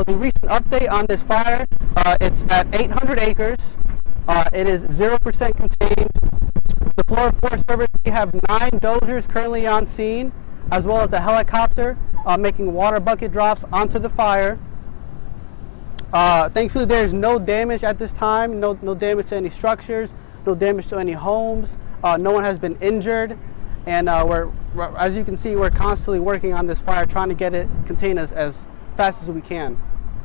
So the recent update on this fire, it's at 800 acres. It is 0% contained. The Florida Forest Service, we have 9 dozers currently on scene, as well as a helicopter making water bucket drops onto the fire. Thankfully, there's no damage at this time, no damage to any structures, no damage to any homes. No one has been injured, and as you can see, we're constantly working on this fire, trying to get it contained as fast as we can.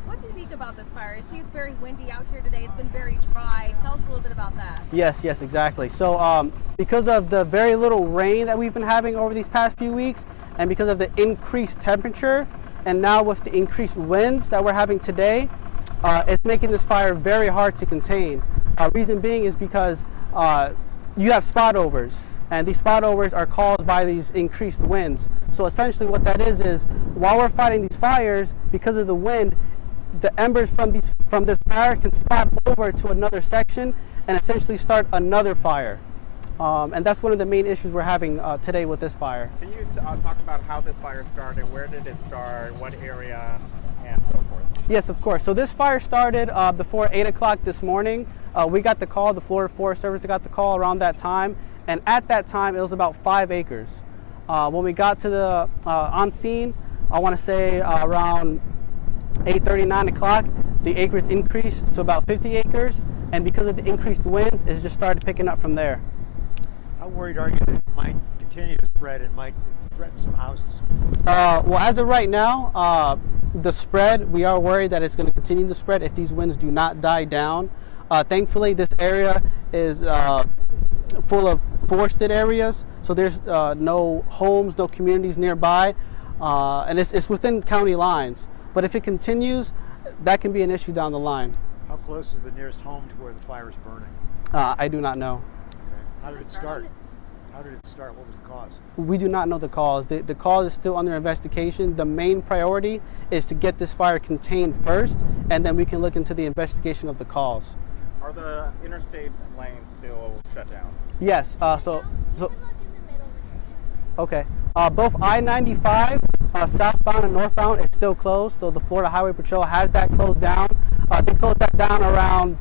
What's unique about this fire? I see it's very windy out here today. It's been very dry. Tell us a little bit about that. Yes, exactly. So because of the very little rain that we've been having over these past few weeks, and because of the increased temperature, and now with the increased winds that we're having today, it's making this fire very hard to contain. Reason being is because you have spot overs, and these spot overs are caused by these increased winds. So essentially what that is while we're fighting these fires, because of the wind, the embers from this fire can spot over to another section and essentially start another fire. And that's one of the main issues we're having today with this fire. Can you talk about how this fire started? Where did it start? What area? And so forth. Yes, of course. So this fire started before 8 o'clock this morning. We got the call, the Florida Forest Service got the call around that time. And at that time, it was about 5 acres. When we got to the on scene, I want to say around 8:30, 9 o'clock, the acres increased to about 50 acres. And because of the increased winds, it just started picking up from there. How worried are you that it might continue to spread and might threaten some houses? Well, as of right now, the spread, we are worried that it's going to continue to spread if these winds do not die down. Thankfully, this area is full of forested areas, so there's no homes, no communities nearby, and it's within county lines. But if it continues, that can be an issue down the line. How close is the nearest home to where the fire is burning? I do not know. Okay. How did it start? How did it start? What was the cause? We do not know the cause. The cause is still under investigation. The main priority is to get this fire contained first, and then we can look into the investigation of the cause. Are the interstate lanes still shut down? Yes. Okay. Both I-95, southbound and northbound, is still closed. So the Florida Highway Patrol has that closed down. They closed that down around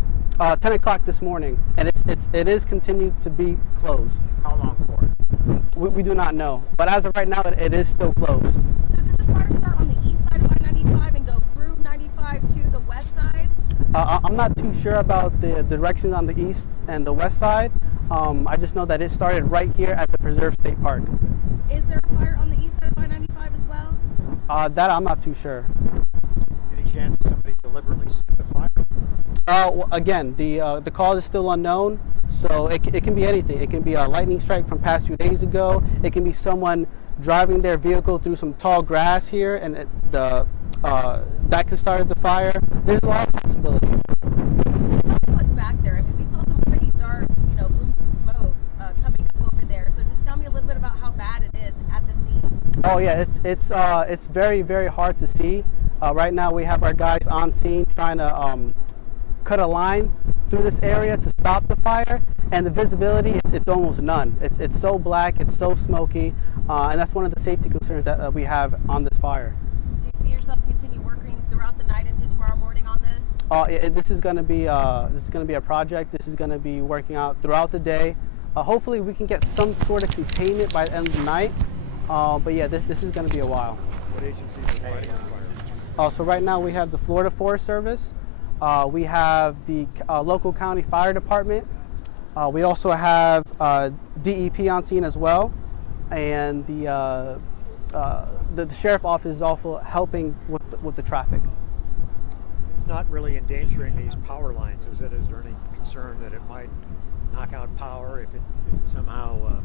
10 o'clock this morning, and it is continued to be closed. How long for? We do not know, but as of right now, it is still closed. So did this fire start on the east side of I-95 and go through 95 to the west side? I'm not too sure about the directions on the east and the west side. I just know that it started right here at the Preserve State Park. Is there a fire on the east side of I-95 as well? That I'm not too sure. Any chance somebody deliberately set the fire? Well, again, the cause is still unknown, so it can be anything. It can be a lightning strike from past few days ago. It can be someone driving their vehicle through some tall grass here, and that could start the fire. There's a lot of possibilities. Tell me what's back there. I mean, we saw some pretty dark, plumes of smoke coming up over there. So just tell me a little bit about how bad it is at the scene. Oh yeah, it's very, very hard to see. Right now we have our guys on scene trying to cut a line through this area to stop the fire, and the visibility, it's almost none. It's so black, it's so smoky, and that's one of the safety concerns that we have on this fire. Do you see yourselves continue working throughout the night into tomorrow morning on this? This is going to be a project. This is going to be working out throughout the day. Hopefully we can get some sort of containment by the end of the night. But yeah, this is going to be a while. What agencies are fighting the fire? So right now we have the Florida Forest Service. We have the local county fire department. We also have DEP on scene as well, and the sheriff office is also helping with the traffic. It's not really endangering these power lines, is it? Is there any concern that it might knock out power if it somehow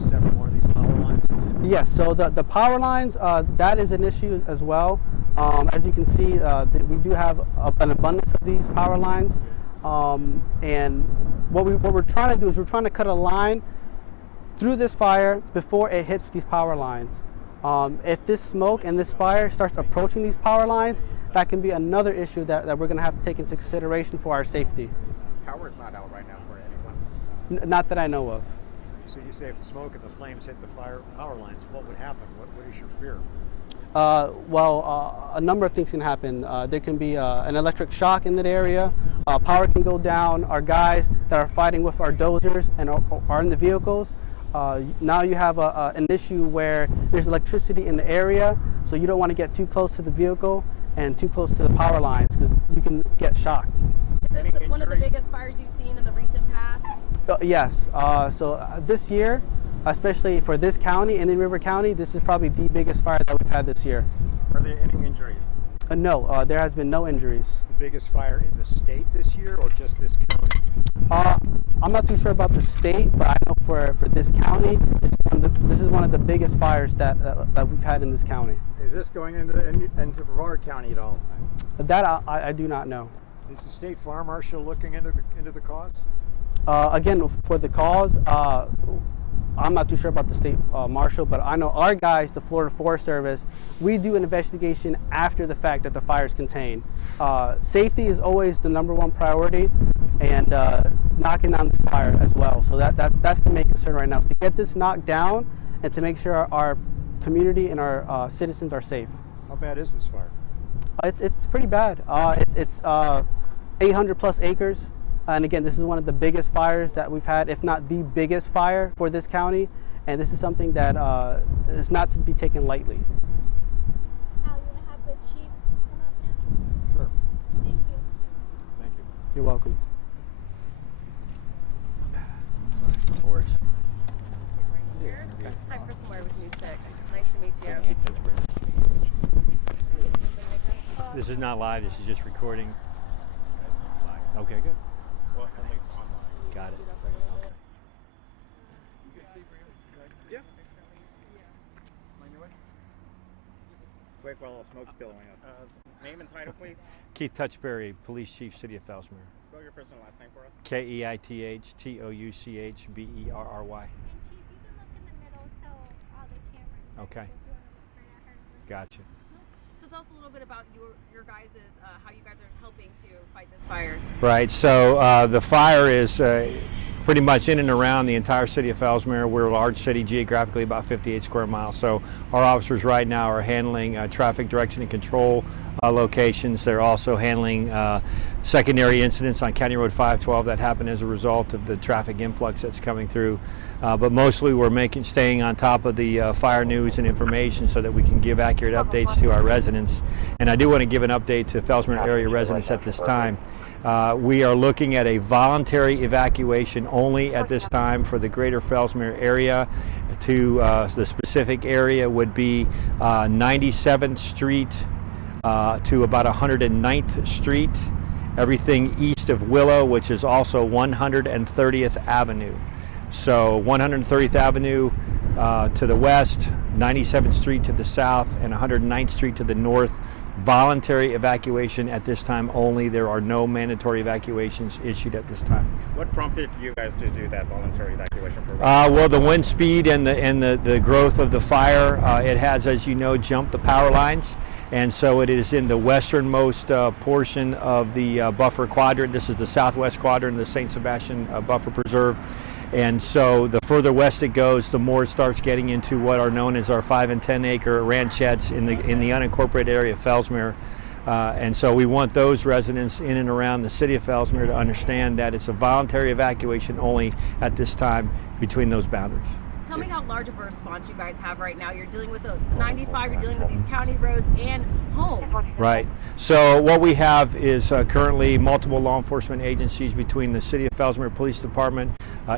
sever one of these power lines? Yes, so the power lines, that is an issue as well. As you can see, we do have an abundance of these power lines. And what we're trying to do is we're trying to cut a line through this fire before it hits these power lines. If this smoke and this fire starts approaching these power lines, that can be another issue that we're going to have to take into consideration for our safety. Power is not out right now for anyone. Not that I know of. So you say if the smoke and the flames hit the power lines, what would happen? What is your fear? A number of things can happen. There can be an electric shock in that area. Power can go down. Our guys that are fighting with our dozers and are in the vehicles, now you have an issue where there's electricity in the area, so you don't want to get too close to the vehicle and too close to the power lines because you can get shocked. Is this one of the biggest fires you've seen in the recent past? Yes. This year, especially for this county, Indian River County, this is probably the biggest fire that we've had this year. Are there any injuries? No, there has been no injuries. The biggest fire in the state this year, or just this county? I'm not too sure about the state, but I know for this county, this is one of the biggest fires that we've had in this county. Is this going into Brevard County at all? That I do not know. Is the state fire marshal looking into the cause? Again, for the cause, I'm not too sure about the state marshal, but I know our guys, the Florida Forest Service, we do an investigation after the fact that the fire is contained. Safety is always the #1 priority, and knocking down this fire as well. So that's the main concern right now, is to get this knocked down and to make sure our community and our citizens are safe. How bad is this fire? It's pretty bad. It's 800 plus acres. And again, this is one of the biggest fires that we've had, if not the biggest fire for this county. And this is something that is not to be taken lightly. Hal, you want to have the chief come up now? Sure. Thank you. Thank you. You're welcome. No worries. Hi, Chris Moore with News 6. Nice to meet you. This is not live, this is just recording. Okay, good. Well, at least online. Got it. Okay. Yeah. Quick while the smoke's billowing up. Name and title, please. Keith Touchberry, Police Chief, City of Fellsmere. Spell your first and last name for us. KEITHTOUCHBERRY. And chief, you can look in the middle so all the cameras. Okay. If you want to look right at her. Gotcha. So tell us a little bit about your guys' how you guys are helping to fight this fire. Right, so the fire is pretty much in and around the entire city of Fellsmere. We're a large city, geographically about 58 square miles. So our officers right now are handling traffic direction and control locations. They're also handling secondary incidents on County Road 512 that happen as a result of the traffic influx that's coming through. But mostly we're staying on top of the fire news and information so that we can give accurate updates to our residents. And I do want to give an update to Fellsmere area residents at this time. We are looking at a voluntary evacuation only at this time for the greater Fellsmere area. To the specific area would be 97th Street to about 109th Street. Everything east of Willow, which is also 130th Avenue. So 130th Avenue to the west, 97th Street to the south, and 109th Street to the north. Voluntary evacuation at this time only. There are no mandatory evacuations issued at this time. What prompted you guys to do that voluntary evacuation for? Well, the wind speed and the growth of the fire, it has, as you know, jumped the power lines. And so it is in the westernmost portion of the buffer quadrant. This is the southwest quadrant of the St. Sebastian Buffer Preserve. And so the further west it goes, the more it starts getting into what are known as our 5 and 10 acre ranchettes in the unincorporated area of Fellsmere. And so we want those residents in and around the city of Fellsmere to understand that it's a voluntary evacuation only at this time between those boundaries. Tell me how large of a response you guys have right now. You're dealing with the 95, you're dealing with these county roads and homes. Right. So what we have is currently multiple law enforcement agencies between the City of Fellsmere Police Department,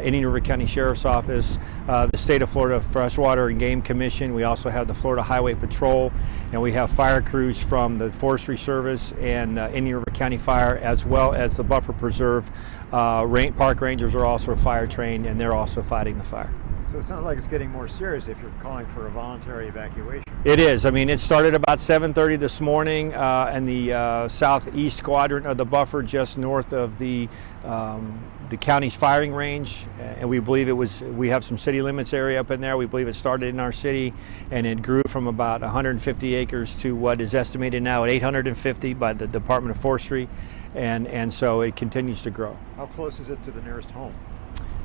Indian River County Sheriff's Office, the State of Florida Freshwater and Game Commission. We also have the Florida Highway Patrol, and we have fire crews from the Forestry Service and Indian River County Fire, as well as the Buffer Preserve. Park rangers are also fire trained, and they're also fighting the fire. So it sounds like it's getting more serious if you're calling for a voluntary evacuation. It is. I mean, it started about 7:30 this morning in the southeast quadrant of the buffer, just north of the county's firing range, and we believe we have some city limits area up in there. We believe it started in our city, and it grew from about 150 acres to what is estimated now at 850 by the Department of Forestry, and so it continues to grow. How close is it to the nearest home?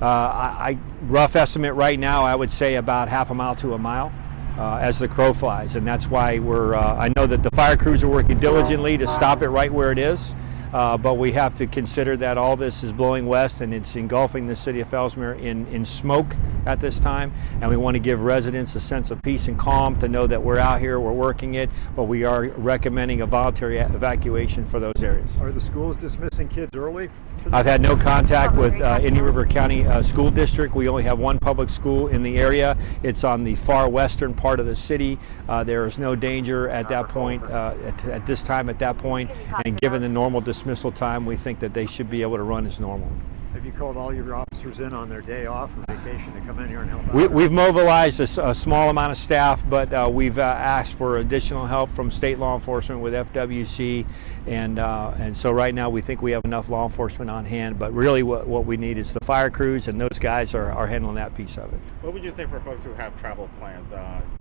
Rough estimate right now, I would say about half a mile to a mile. as the crow flies, and that's why I know that the fire crews are working diligently to stop it right where it is, but we have to consider that all this is blowing west and it's engulfing the city of Fellsmere in smoke at this time, and we want to give residents a sense of peace and calm to know that we're out here, we're working it, but we are recommending a voluntary evacuation for those areas. Are the schools dismissing kids early? I've had no contact with Indian River County School District. We only have one public school in the area. It's on the far western part of the city. There is no danger at that point, at this time at that point, and given the normal dismissal time, we think that they should be able to run as normal. Have you called all your officers in on their day off or vacation to come in here and help out? We've mobilized a small amount of staff, but we've asked for additional help from state law enforcement with FWC, and so right now we think we have enough law enforcement on hand, but really what we need is the fire crews, and those guys are handling that piece of it. What would you say for folks who have travel plans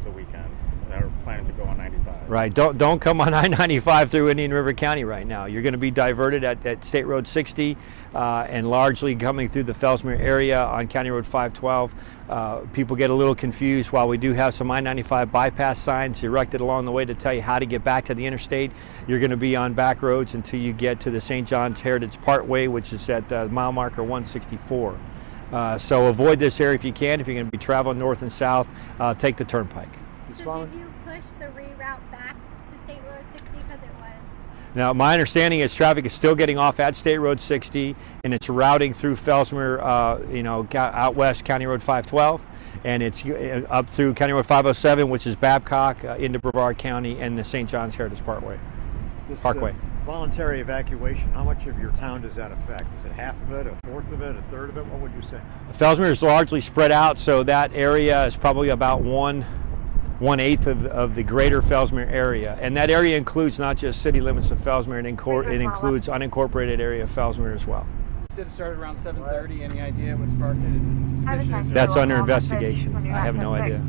the weekend that are planning to go on 95? Right, don't come on I-95 through Indian River County right now. You're going to be diverted at State Road 60 and largely coming through the Fellsmere area on County Road 512. People get a little confused. While we do have some I-95 bypass signs erected along the way to tell you how to get back to the interstate, you're going to be on back roads until you get to the St. John's Heritage Parkway, which is at mile marker 164. So avoid this area if you can. If you're going to be traveling north and south, take the turnpike. So did you push the reroute back to State Road 60 because it was? Now, my understanding is traffic is still getting off at State Road 60, and it's routing through Fellsmere, out west County Road 512, and it's up through County Road 507, which is Babcock, into Brevard County, and the St. John's Heritage Parkway. This voluntary evacuation, how much of your town does that affect? Is it half of it, a fourth of it, a third of it? What would you say? Fellsmere is largely spread out, so that area is probably about 1/8 of the greater Fellsmere area, and that area includes not just city limits of Fellsmere, it includes unincorporated area of Fellsmere as well. You said it started around 7:30. Any idea what sparked it? Is it suspicious? That's under investigation. I have no idea.